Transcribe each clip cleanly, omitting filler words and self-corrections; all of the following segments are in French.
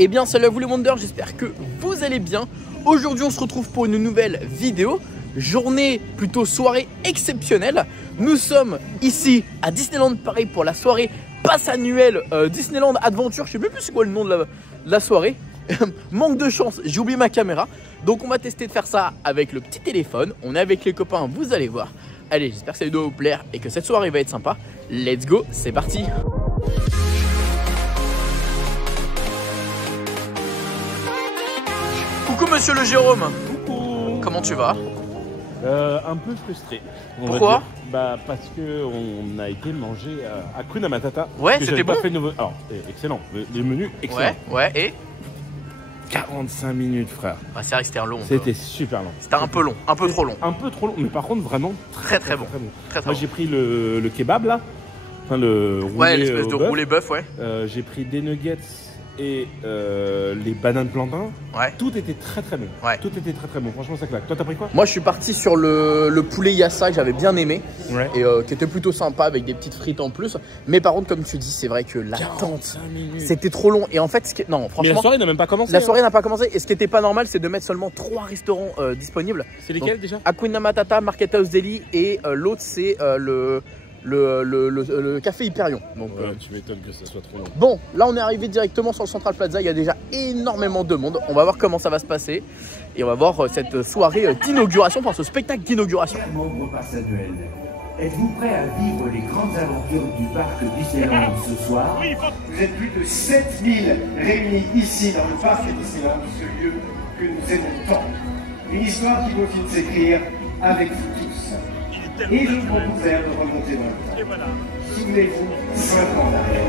Eh bien salut à vous les Wonders, j'espère que vous allez bien. Aujourd'hui on se retrouve pour une nouvelle vidéo. Journée, plutôt soirée exceptionnelle. Nous sommes ici à Disneyland Paris pour la soirée passe annuelle Disneyland Adventure. Je sais même plus c'est quoi le nom de la soirée. Manque de chance, j'ai oublié ma caméra. Donc on va tester de faire ça avec le petit téléphone. On est avec les copains, vous allez voir. Allez, j'espère que cette vidéo vous plaire et que cette soirée va être sympa. Let's go, c'est parti. Coucou monsieur le Jérôme. Coucou. Comment tu vas? Un peu frustré. Pourquoi? Parce que on a été manger à Hakuna Matata. Ouais, c'était bon. Pas fait de nouveau... Alors, excellent. Les menus, excellent. Ouais, et 45 minutes, frère. Ah, c'est vrai que c'était long. C'était super long. C'était un peu long, un peu trop long. Un peu trop long, mais par contre, vraiment très bon. Très Moi, bon. j'ai pris le kebab là. Enfin, le roulé. Ouais, l'espèce de roulé bœuf, ouais. J'ai pris des nuggets et les bananes plantains. Ouais. Tout était très bon. Ouais. Tout était très bon. Franchement, ça claque. Toi, t'as pris quoi? Moi, je suis parti sur le poulet yassa que j'avais bien aimé. Ouais. Et qui était plutôt sympa avec des petites frites en plus. Mais par contre, comme tu dis, c'est vrai que l'attente, c'était trop long. Et en fait, non, franchement. Mais la soirée n'a même pas commencé. La soirée n'a pas commencé. Et ce qui n'était pas normal, c'est de mettre seulement 3 restaurants disponibles. C'est lesquels déjà? Hakuna Matata, Market House Deli et l'autre, c'est le café Hyperion. Donc, ouais, tu m'étonnes que ça soit trop long. Bon, là on est arrivé directement sur le Central Plaza. Il y a déjà énormément de monde. On va voir comment ça va se passer. Et on va voir cette soirée d'inauguration, enfin ce spectacle d'inauguration. Membre passe annuel. Êtes-vous prêt à vivre les grandes aventures du parc Disneyland ce soir? Vous êtes plus de 7000 réunis ici dans le parc Disneyland, ce lieu que nous aimons tant. Une histoire qui doit s'écrire avec vous tous. Et je vous propose d'ailleurs de remonter dans le temps. Et voilà. Souvenez-vous, 5 ans d'arrière.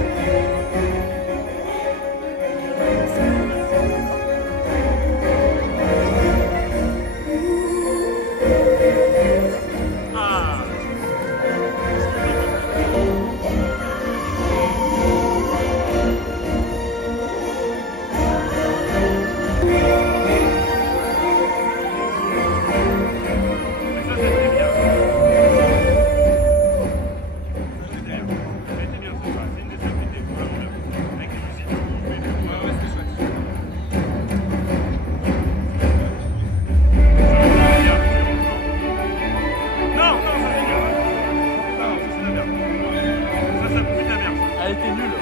Elle était nulle.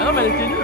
Ah non, mais elle était nulle.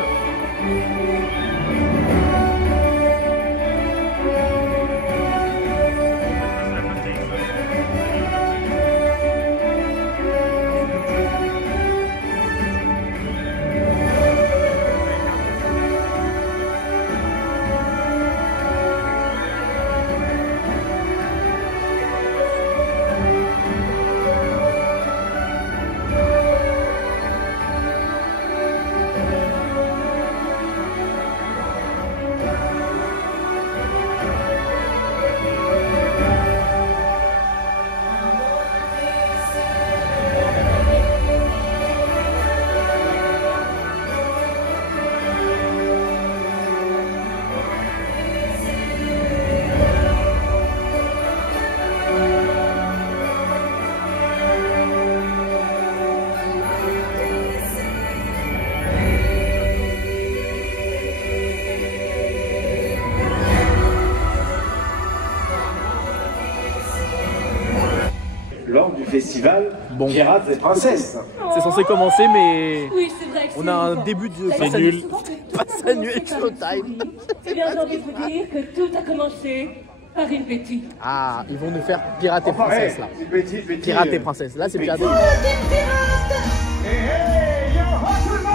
Lors du festival Pirates et Princesses. C'est censé commencer, mais Oui, c'est vrai que on a un début de passe nul. annuel Showtime. Eh bien, j'ai envie de vous dire que tout a commencé par une bêtise. Ah, ils vont nous faire Pirates et Princesses là. Petit, Pirates et Princesses. Là, c'est Pirates et Hey, yo, tout le monde!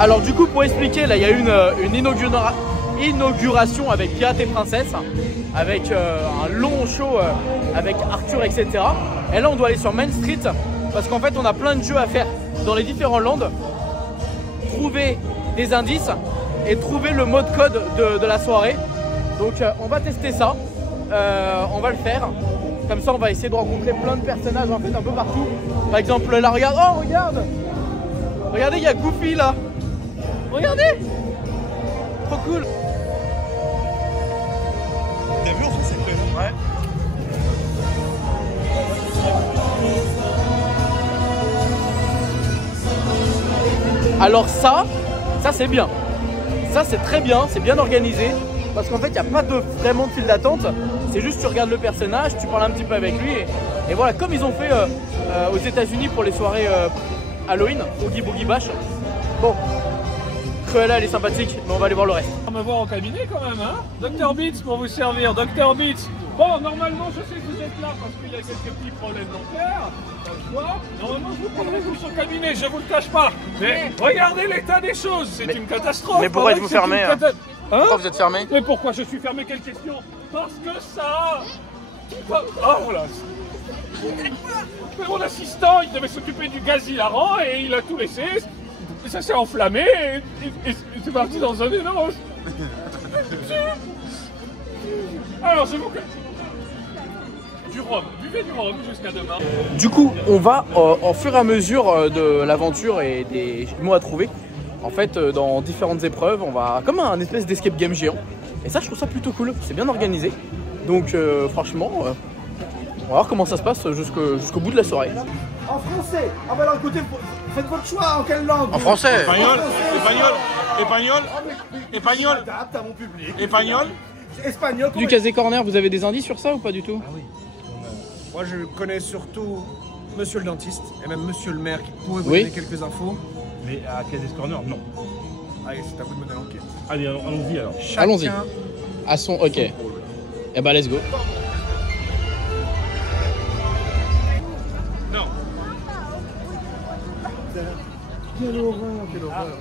Alors du coup, pour expliquer, là il y a eu une inauguration avec Pirates et Princesses, avec un long show avec Arthur, etc. Et là on doit aller sur Main Street parce qu'en fait on a plein de jeux à faire dans les différents lands, trouver des indices et trouver le mode code de la soirée. Donc on va tester ça, on va le faire. Comme ça on va essayer de rencontrer plein de personnages en fait un peu partout. Par exemple là regarde, oh regarde, regardez il y a Goofy là. Regardez, trop cool. T'as vu, on fait cette connerie. Ouais. Alors ça c'est bien. Ça c'est très bien, c'est bien organisé. Parce qu'en fait il n'y a pas vraiment de file d'attente. C'est juste tu regardes le personnage, tu parles un petit peu avec lui. Et voilà, comme ils ont fait aux États-Unis pour les soirées Halloween, Oogie Boogie Bash. Bon, Cruella elle est sympathique, mais on va aller voir le reste. On va me voir au cabinet quand même, hein. Dr Beats pour vous servir, Dr Beats. Bon, normalement, je sais que vous êtes là parce qu'il y a quelques petits problèmes dentaires. Normalement, je vous prendrai tous au cabinet, je vous le cache pas. Mais regardez l'état des choses, c'est une catastrophe. Mais pourquoi vous fermez hein pourquoi vous êtes fermé? Mais pourquoi je suis fermé? Quelle question? Parce que ça... Oh voilà. Mais mon assistant, il devait s'occuper du gaz hilarant et il a tout laissé. Et ça s'est enflammé et c'est parti dans un énorme... Alors je vous... Du rhum, buvez du rhum jusqu'à demain. Du coup, on va au fur et à mesure de l'aventure et des mots à trouver. En fait, dans différentes épreuves, on va comme un espèce d'escape game géant. Et ça, je trouve ça plutôt cool. C'est bien organisé. Donc, franchement, on va voir comment ça se passe jusqu'au bout de la soirée. En français. Ah bah alors écoutez, faites votre choix. En quelle langue? En français. Espagnol, espagnol, Adapte à mon public. espagnol. Espagnol. Du Casé Corner, vous avez des indices sur ça ou pas du tout? Ah oui. Moi je connais surtout monsieur le dentiste et même monsieur le maire qui pourrait vous donner quelques infos. Mais à Casey Corner, non. Allez, c'est à vous de mener l'enquête. Allez, allons-y alors. Allons-y. À son... Ok. Eh bah let's go. Non. Quelle horreur, quelle horreur.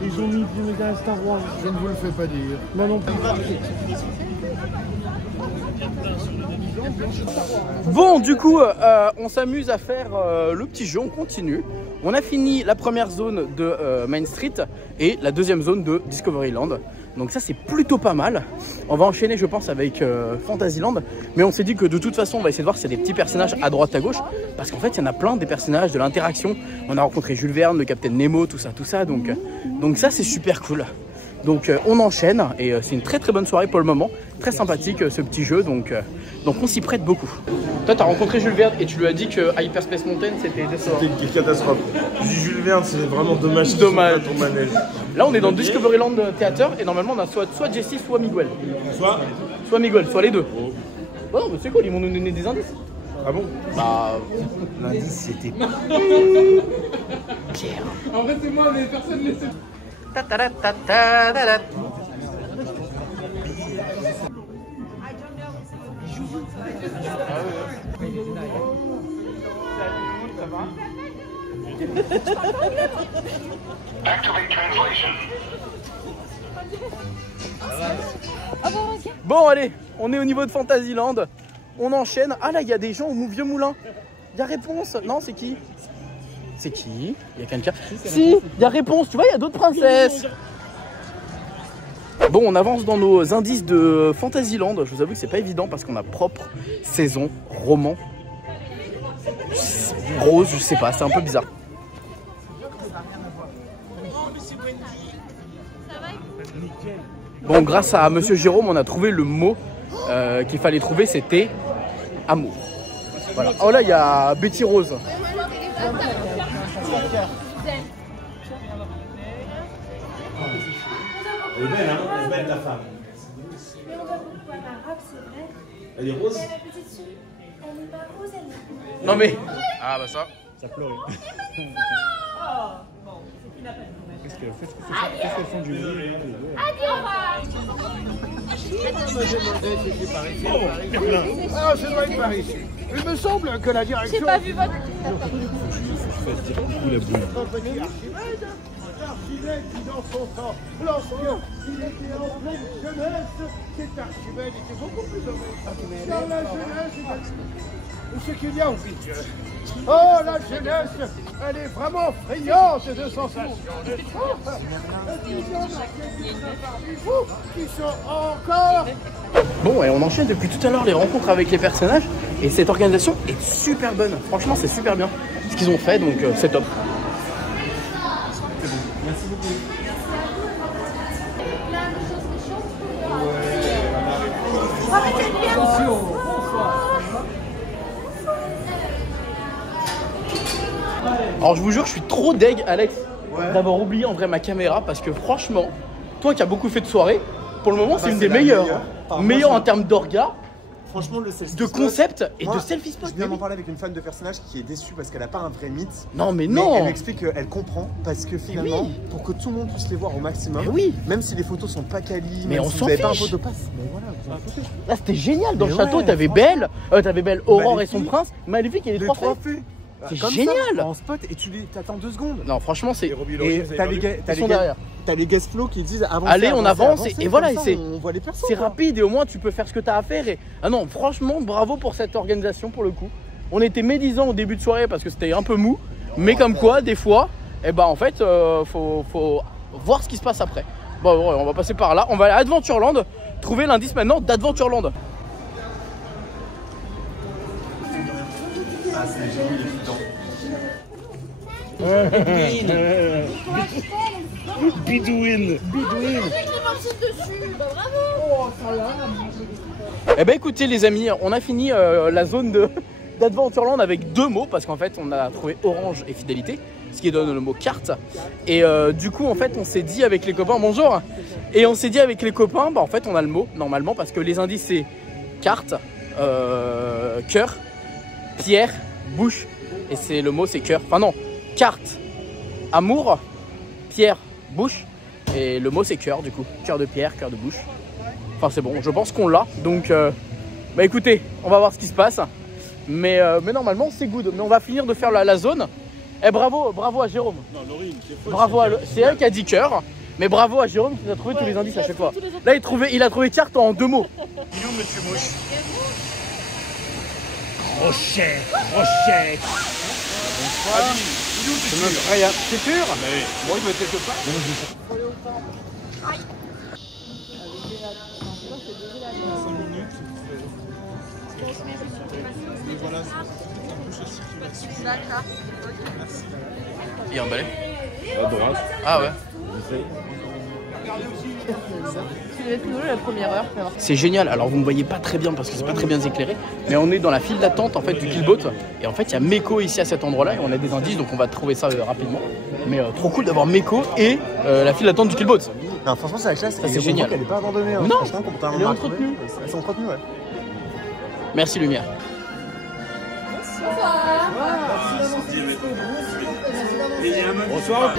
Ils ont mis du méga Star Wars. Je ne vous le fais pas dire. Moi non plus. Bon, du coup, on s'amuse à faire le petit jeu, on continue. On a fini la première zone de Main Street et la deuxième zone de Discoveryland. Donc ça, c'est plutôt pas mal. On va enchaîner, je pense, avec Fantasyland. Mais on s'est dit que de toute façon, on va essayer de voir s'il y a des petits personnages à droite, à gauche. Parce qu'en fait, il y en a plein des personnages, de l'interaction. On a rencontré Jules Verne, le Capitaine Nemo, tout ça, tout ça. Donc ça, c'est super cool. Donc on enchaîne et c'est une très très bonne soirée pour le moment. Très sympathique ce petit jeu, donc on s'y prête beaucoup. Toi, tu as rencontré Jules Verne et tu lui as dit que Hyperspace Mountain c'était décevant. C'était une catastrophe. Jules Verne, c'est vraiment dommage. Dommage. Ton manège. Là, on est dans Discoveryland Theater et normalement on a soit Jessie, soit Miguel. Soit Miguel, soit les deux. Oh non, mais c'est cool, ils vont nous donner des indices. Ah bon? Bah. L'indice c'était Pierre. En fait, c'est moi, mais personne ne sait. Bon, allez, on est au niveau de Fantasyland. On enchaîne. Ah là, il y a des gens au Vieux Moulin. Il y a réponse. Non, c'est qui? C'est qui? Il y a quelqu'un. Si, il y a réponse. Tu vois, il y a d'autres princesses. Bon, on avance dans nos indices de Fantasyland. Je vous avoue que c'est pas évident parce qu'on a propre, saison, roman, rose, je sais pas, c'est un peu bizarre. Bon, grâce à Monsieur Jérôme, on a trouvé le mot qu'il fallait trouver, c'était amour. Voilà. Oh là, il y a Betty Rose. Elle est belle, hein? Elle est belle, ta femme. Mais on voit beaucoup en arabe, c'est vrai. Elle est rose? Mais la petite souris, elle n'est pas rose, elle est... Non mais... Ah bah ça. Ça pleurait. Qu'est-ce qu'elles font du bruit? Ah, ça doit être par ici. Il me semble que la direction... J'ai pas vu votre... Je fasse dire coucou la boule. Kennedy dans son temps, lorsqu'il était en pleine jeunesse, cet Archimède était beaucoup plus honnête. Dans la jeunesse, ce qu'il y a au milieu. Oh, la jeunesse, elle est vraiment friande de sensations. Qui sont encore... Bon, et on enchaîne depuis tout à l'heure les rencontres avec les personnages. Et cette organisation est super bonne. Franchement, c'est super bien ce qu'ils ont fait, donc c'est top. C'est bon. Merci beaucoup. Alors je vous jure, je suis trop deg, Alex, d'avoir oublié en vrai ma caméra parce que franchement, toi qui as beaucoup fait de soirées, pour le moment c'est une des meilleures. Meilleure en termes d'orga, franchement, le selfie de concept et de selfie spot. Je viens d'en parler avec une fan de personnage qui est déçue parce qu'elle n'a pas un vrai mythe. Non mais non. Elle m'explique qu'elle comprend parce que finalement, pour que tout le monde puisse les voir au maximum, même si les photos sont pas qualies, mais on si s'en vous n'avez pas un fiche. photo passe, mais voilà, vous en foutez. Là c'était génial dans le château, t'avais Belle, Aurore et son prince, Maléfique et les trois fées. C'est génial. Ça, en spot et tu t'attends 2 secondes. Non franchement c'est... Et t'as les guest flow qui disent avancez, allez on avance et voilà, on voit les personnes. C'est rapide et au moins tu peux faire ce que tu as à faire. Et... ah non franchement bravo pour cette organisation pour le coup. On était médisants au début de soirée parce que c'était un peu mou. Mais comme quoi des fois, eh ben en fait faut voir ce qui se passe après. Bon ouais, on va passer par là, on va aller à Adventureland, trouver l'indice maintenant d'Adventureland. Ah c'est joli les futans. Bidouine. Eh ben écoutez les amis, on a fini la zone d'Adventureland avec 2 mots parce qu'en fait on a trouvé orange et fidélité, ce qui donne le mot carte. Et du coup en fait on s'est dit avec les copains, bonjour, et on s'est dit avec les copains, bah en fait on a le mot normalement parce que les indices c'est carte, cœur, pierre, bouche, et c'est le mot c'est cœur, enfin non, carte, amour, pierre, bouche, et le mot c'est cœur du coup, cœur de pierre, cœur de bouche. Enfin c'est bon, je pense qu'on l'a, donc bah écoutez, on va voir ce qui se passe, mais normalement c'est good, mais on va finir de faire la zone. Et bravo à Jérôme. Non, Laurine, bravo à c'est elle qui a dit cœur, mais bravo à Jérôme qui a trouvé tous les indices à chaque fois. Là il a trouvé carte en 2 mots. Il est où monsieur Mouche? Crochet, crochet. C'est sûr? Bon, il doit être quelque part. D'accord. Il est emballé. À droite. Ah ouais. La première heure. C'est génial. Alors vous ne voyez pas très bien parce que c'est pas très bien éclairé, mais on est dans la file d'attente en fait du Killboat et en fait il y a Meko ici à cet endroit-là et on a des indices donc on va trouver ça rapidement. Mais trop cool d'avoir Meko et la file d'attente du Killboat. Non franchement c'est la classe. Ça c'est génial. Elle n'est pas abandonnée. Hein. Non. Elle est entretenue. Elle s'est entretenue ouais. Merci Lumière. Bonsoir.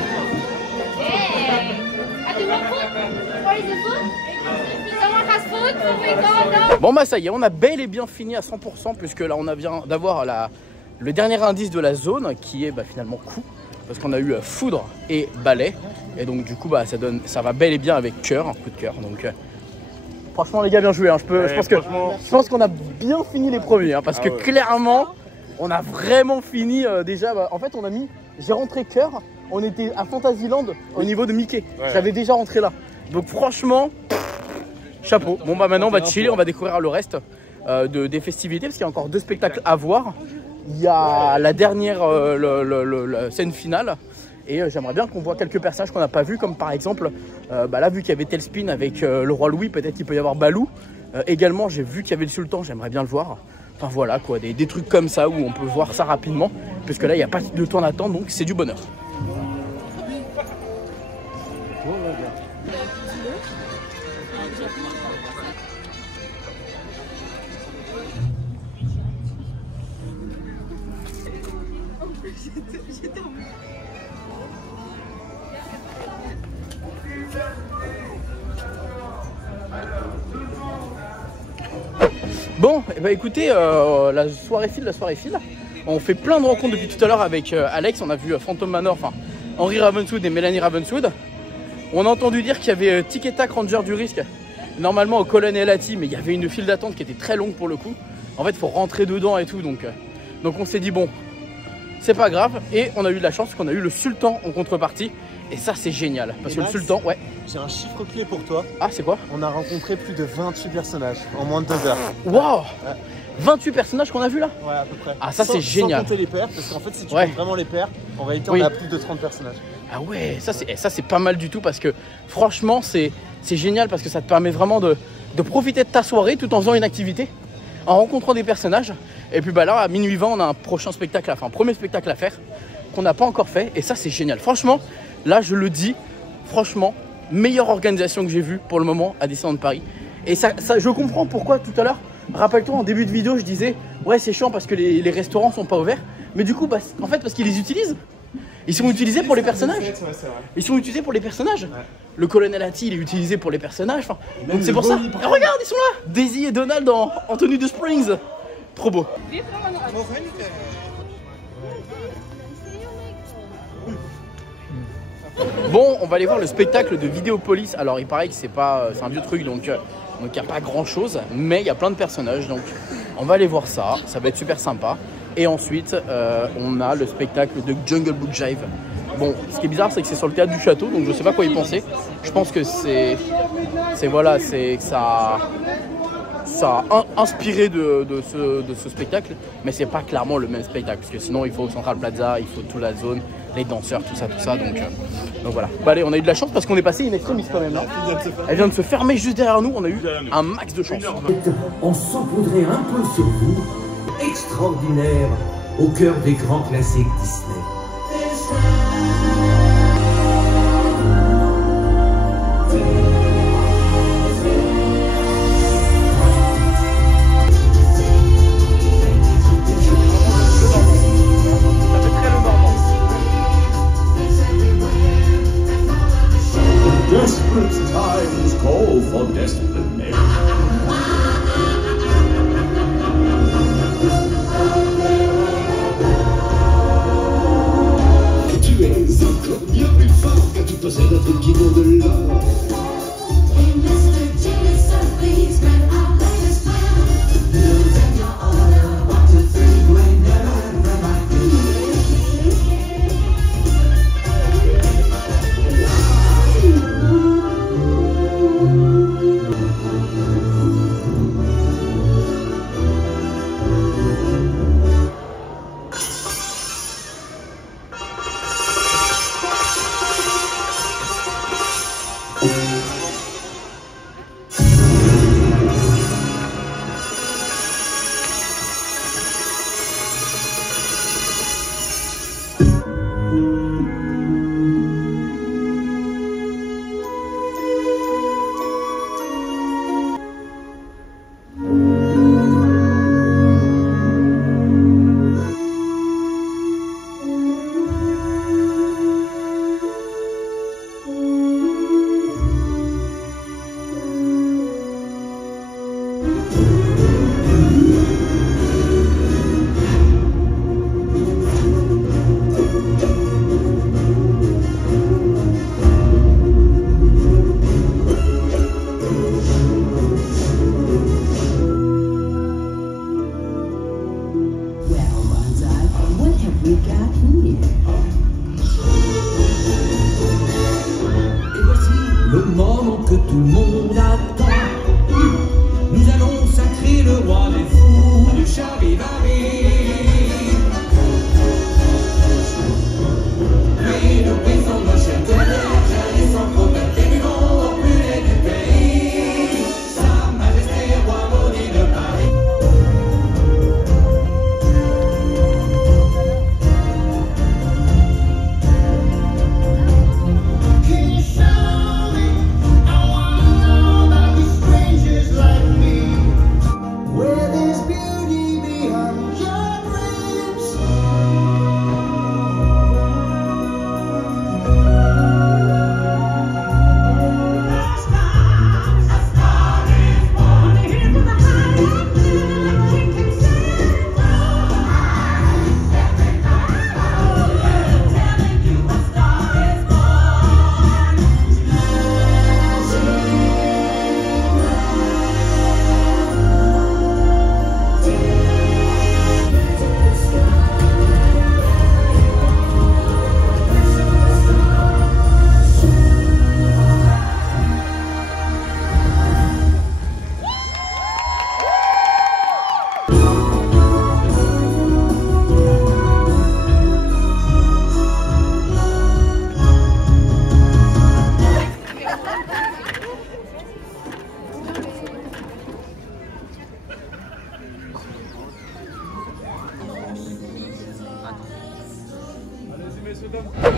Bon bah ça y est, on a bel et bien fini à 100% puisque là on vient d'avoir le dernier indice de la zone qui est finalement coup parce qu'on a eu foudre et balai et donc du coup ça va bel et bien avec cœur, un coup de cœur donc franchement les gars bien joué hein. Je pense qu'on a bien fini les premiers hein, parce que clairement on a vraiment fini déjà en fait j'ai rentré cœur, on était à Fantasyland au niveau de Mickey, j'avais déjà rentré là donc franchement chapeau. Bon bah maintenant on va chiller, on va découvrir le reste des festivités parce qu'il y a encore 2 spectacles à voir. Il y a la dernière la scène finale et j'aimerais bien qu'on voit quelques personnages qu'on n'a pas vus comme par exemple là vu qu'il y avait Telspin avec le roi Louis, peut-être qu'il peut y avoir Balou. Également j'ai vu qu'il y avait le sultan, j'aimerais bien le voir. Enfin voilà quoi, des trucs comme ça où on peut voir ça rapidement puisque là il n'y a pas de temps d'attente donc c'est du bonheur. Bon, et écoutez, la soirée file. On fait plein de rencontres depuis tout à l'heure avec Alex. On a vu Phantom Manor, enfin Henry Ravenswood et Mélanie Ravenswood. On a entendu dire qu'il y avait Tic et Tac Ranger du risque, normalement au Colonel Atti, mais il y avait une file d'attente qui était très longue pour le coup. En fait, il faut rentrer dedans et tout, donc on s'est dit bon, c'est pas grave. Et on a eu de la chance qu'on a eu le Sultan en contrepartie. Et ça, c'est génial. Parce que Max, le Sultan, ouais. J'ai un chiffre clé pour toi. Ah, c'est quoi? On a rencontré plus de 28 personnages en moins de 2 heures. Waouh, ouais. 28 personnages qu'on a vus là? Ouais, à peu près. Ah, ça, c'est génial. Sans compter les pairs, parce qu'en fait, si tu comptes vraiment les pairs, en réalité, on a plus de 30 personnages. Ah ouais, ça, c'est pas mal du tout parce que franchement, c'est génial parce que ça te permet vraiment de profiter de ta soirée tout en faisant une activité, en rencontrant des personnages. Et puis bah là, à minuit 20, on a un prochain spectacle, enfin un premier spectacle à faire qu'on n'a pas encore fait. Et ça, c'est génial. Franchement, là, je le dis, franchement, meilleure organisation que j'ai vue pour le moment à Disneyland Paris. Et ça, je comprends pourquoi tout à l'heure, rappelle-toi, en début de vidéo, je disais ouais, c'est chiant parce que les restaurants sont pas ouverts. Mais du coup, bah, en fait, parce qu'ils les utilisent. Ils sont utilisés pour les personnages. Ils sont utilisés pour les personnages. Ouais. Le Colonel Atti, il est utilisé pour les personnages. Enfin, donc c'est pour ça. Et regarde, ils sont là. Daisy et Donald en tenue de Springs. Trop beau. Bon, on va aller voir le spectacle de Vidéopolis. Alors, il paraît que c'est un vieux truc, donc il n'y a pas grand chose, mais il y a plein de personnages. Donc, on va aller voir ça. Ça va être super sympa. Et ensuite, on a le spectacle de Jungle Book Jive. Bon, ce qui est bizarre, c'est que c'est sur le théâtre du château, donc je sais pas quoi y penser. Je pense que ça a inspiré de ce spectacle, mais c'est pas clairement le même spectacle, parce que sinon il faut Central Plaza, il faut toute la zone, les danseurs, tout ça, donc voilà. Bah allez, on a eu de la chance parce qu'on est passé une extrémiste quand même là. Elle vient de se fermer juste derrière nous, on a eu un max de chance. On saupoudrait un peu sur vous. Extraordinaire au cœur des grands classiques Disney. Desperate times call for desperate men. Possède un truc qui vaut de l'or.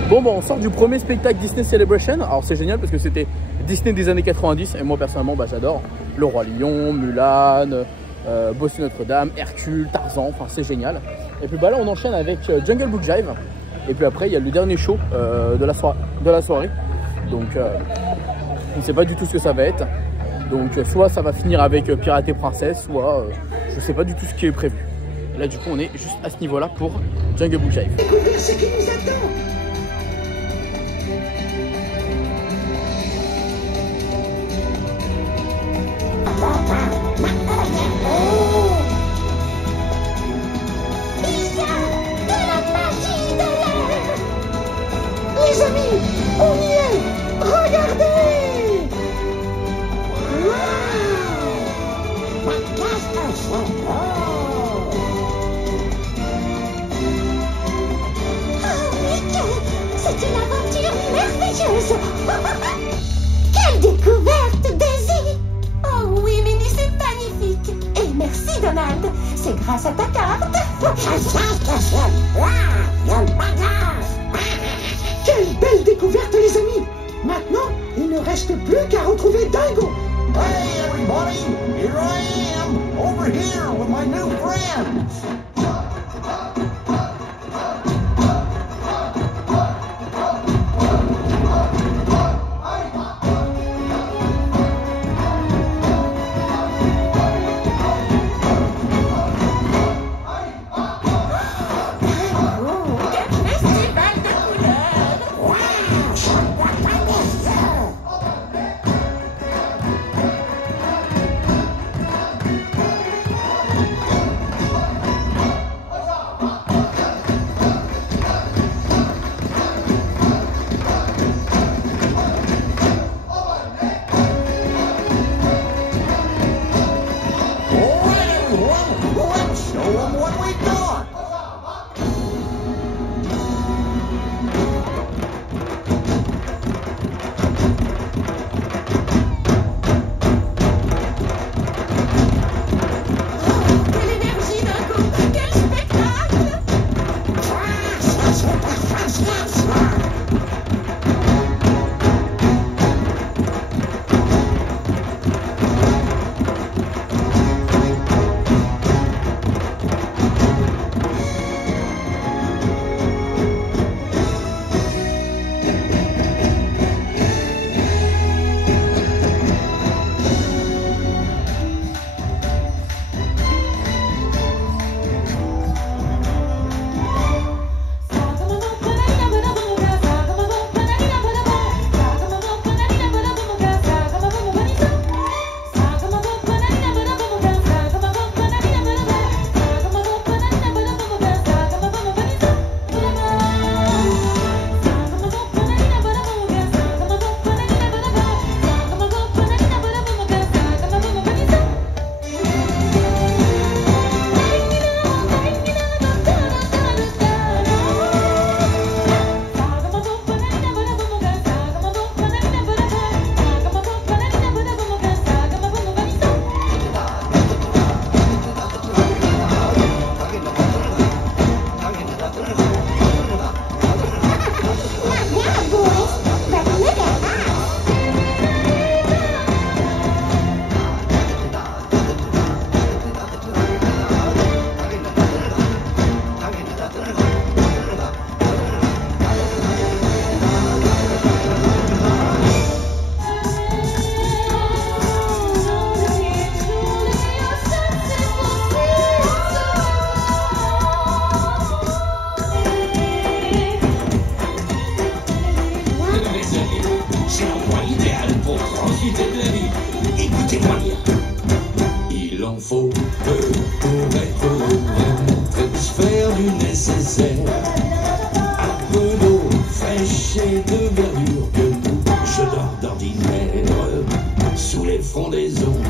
Bon, on sort du premier spectacle Disney Celebration. Alors c'est génial parce que c'était Disney des années 90 et moi personnellement j'adore. Le Roi Lion, Mulan, Bossu Notre-Dame, Hercule, Tarzan, enfin c'est génial. Et puis là on enchaîne avec Jungle Book Jive. Et puis après il y a le dernier show de la soirée. Donc on ne sait pas du tout ce que ça va être. Donc soit ça va finir avec Pirate et Princesse, soit je ne sais pas du tout ce qui est prévu. Et là du coup on est juste à ce niveau là pour Jungle Book Jive. Découvrir ce qui nous attend. Les amis, on y est! Regardez! Wow! Oh, Mickey! C'est une aventure merveilleuse! Quelle découverte, Daisy! Oh oui, Minnie, c'est magnifique! Et merci, Donald! C'est grâce à ta carte! Quelle belle découverte, les amis! Maintenant, il ne reste plus qu'à retrouver Dingo. Hey, everybody! Here I am, over here with my new friends! faut peu pour être heureux, faire du nécessaire. Un peu d'eau fraîche et de verdure que je dors d'ordinaire sous les frondaisons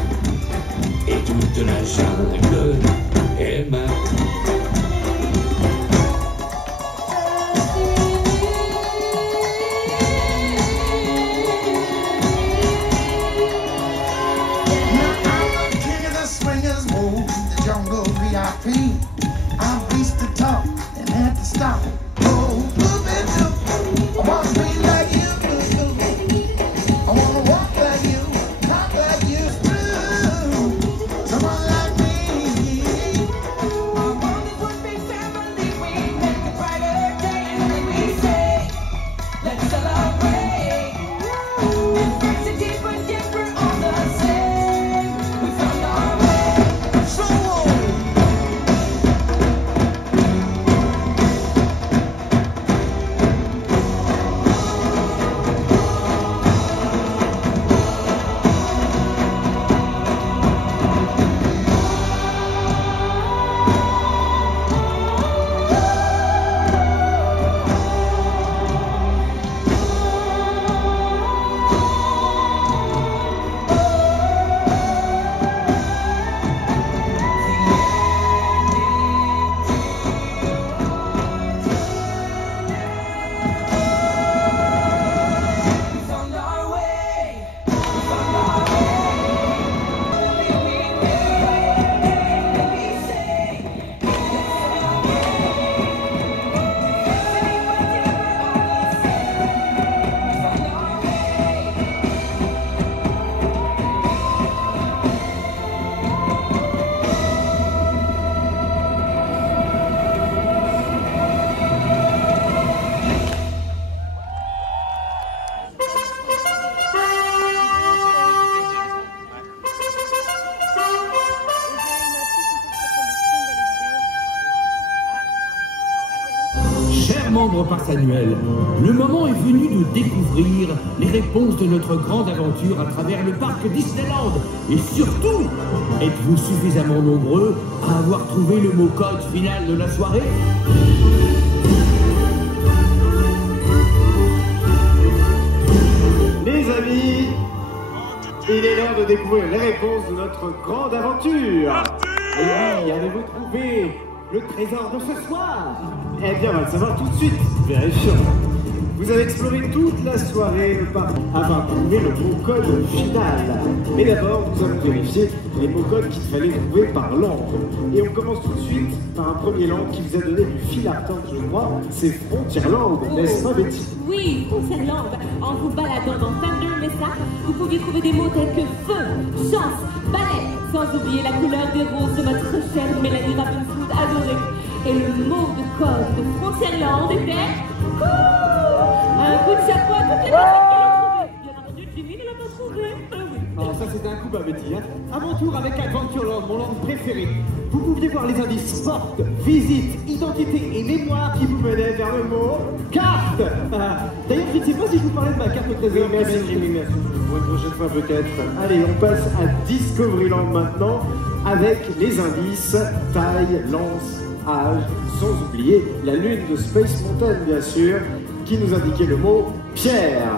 et toute la jungle est ma. I've reached the top and had to stop. Oh, look at you. septembre passe annuel. Le moment est venu de découvrir les réponses de notre grande aventure à travers le parc Disneyland. Et surtout, êtes-vous suffisamment nombreux à avoir trouvé le mot code final de la soirée? Les amis, il est l'heure de découvrir les réponses de notre grande aventure. Et oui, avez-vous trouvé le trésor de ce soir? Eh bien, on va le savoir tout de suite. Vérifions. Vous avez exploré toute la soirée le parc afin de trouver le mot code final. Mais d'abord, nous allons vérifier les mots codes qu'il fallait trouver par langue. Et on commence tout de suite par un premier langue qui vous a donné du fil à retordre, je crois. C'est Frontierland, n'est-ce pas, Betty? Oui, Frontierland. En vous baladant dans Thunder Mesa, vous pouviez trouver des mots tels que feu, chance, balai, sans oublier la couleur des roses de notre chère Mélanie Robinson adorée. Et le mot de code de Frontierland était un coup de chapeau à toutes les personnes qui l'ont trouvé. Bien entendu, Jimmy ne l'a pas trouvé. Alors ça c'était un coup à Betty. À mon tour avec Adventureland, mon langue préférée. Vous pouviez voir les indices porte, visite, identité et mémoire qui vous menaient vers le mot carte. D'ailleurs, je ne sais pas si je vous parlais de ma carte au trésor. Oui, merci Jimmy, merci. Pour une prochaine fois peut-être. Allez, on passe à Discoveryland maintenant avec les indices taille, lance, âge, sans oublier la lune de Space Mountain bien sûr, qui nous indiquait le mot pierre.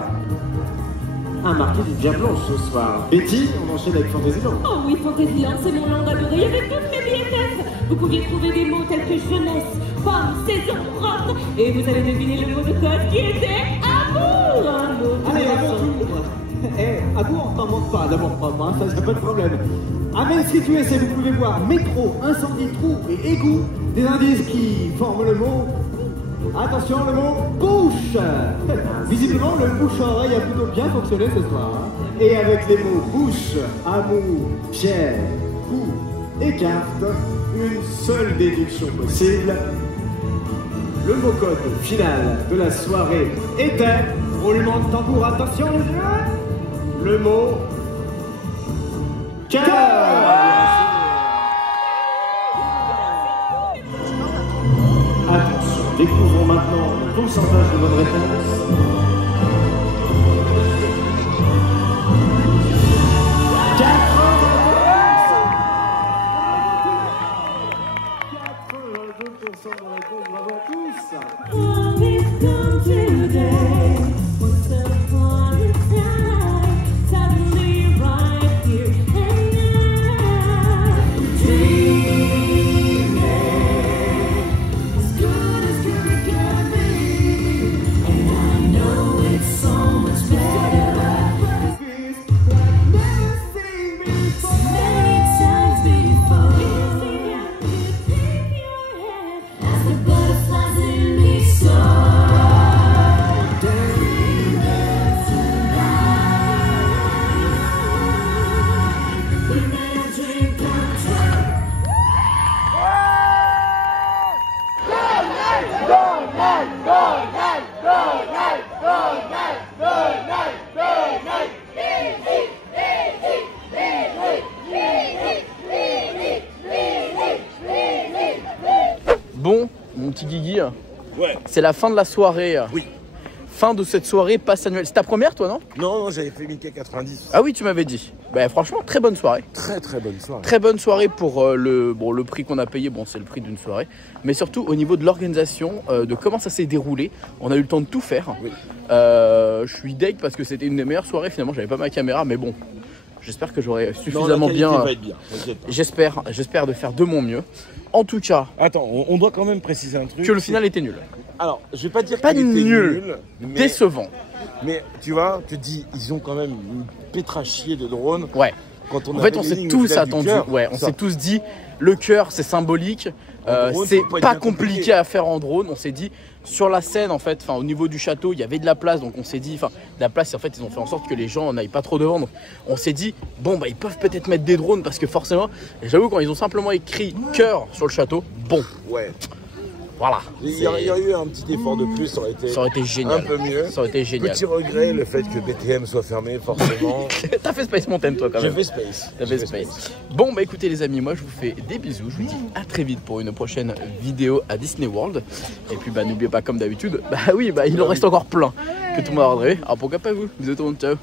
Un marqué d'une bien blanche ce soir. Betty, on enchaîne avec Fantasyland. Oh oui, Fantasyland, c'est mon land adoré. Il y avait toutes mes BFF. Vous pouviez trouver des mots tels que jeunesse, pomme, saison, rock. Et vous avez deviné le mot de code qui était amour. Un mot. Allez, à mon tour. Amour, t'en manque pas, d'amour propre, hein, ça, y'a pas de problème. À Main Street USA, vous pouvez voir métro, incendie, trou et égout. Des indices qui forment le mot. Attention, le mot bouche. Visiblement, le bouche-oreille a plutôt bien fonctionné ce soir. Et avec les mots bouche, amour, pierre, cou et carte, une seule déduction possible. Le mot code final de la soirée était, roulement de tambour, attention les yeux, le mot cœur. Attention, découvrons maintenant le pourcentage de bonnes réponses. 82% de réponses, bravo à tous. Bon, mon petit Guigui, ouais. C'est la fin de la soirée. Oui. Fin de cette soirée passe annuelle. C'est ta première, toi, non? Non, j'avais fait Mickey 90. Ah oui, tu m'avais dit. Bah, franchement, très bonne soirée. Très bonne soirée. Très bonne soirée pour le prix qu'on a payé. Bon, c'est le prix d'une soirée. Mais surtout au niveau de l'organisation, de comment ça s'est déroulé. On a eu le temps de tout faire. Oui. Je suis deg parce que c'était une des meilleures soirées. Finalement, j'avais pas ma caméra, mais bon. J'espère que j'aurai suffisamment bien. J'espère de faire de mon mieux. En tout cas. Attends, on doit quand même préciser un truc. Que le final était nul. Alors, je vais pas dire pas qu'il était nul, mais décevant. Mais tu vois, tu te dis, ils ont quand même une pétrachier de drones. Ouais. Quand on en fait, on s'est tous attendus. Ouais, on s'est tous dit, le cœur, c'est symbolique. C'est pas compliqué à faire en drone. On s'est dit, sur la scène, en fait, au niveau du château, il y avait de la place. Donc on s'est dit, de la place, en fait, ils ont fait en sorte que les gens n'aillent pas trop devant. Donc on s'est dit, bon, bah, ils peuvent peut-être mettre des drones parce que forcément, j'avoue, quand ils ont simplement écrit cœur sur le château, bon. Ouais. Voilà. Il y aurait eu un petit effort de plus, ça aurait été génial. Un peu mieux. Ça aurait été génial. Petit regret, le fait que BTM soit fermé, forcément. T'as fait Space Mountain, toi, quand même. J'ai fait Space. T'as fait Space. Bon, bah écoutez, les amis, moi, je vous fais des bisous. Je vous dis à très vite pour une prochaine vidéo à Disney World. Et puis, bah, n'oubliez pas, comme d'habitude, bah oui, bah, il en reste encore plein que tout le monde a regardé. Alors, pourquoi pas vous? Bisous tout le monde, ciao.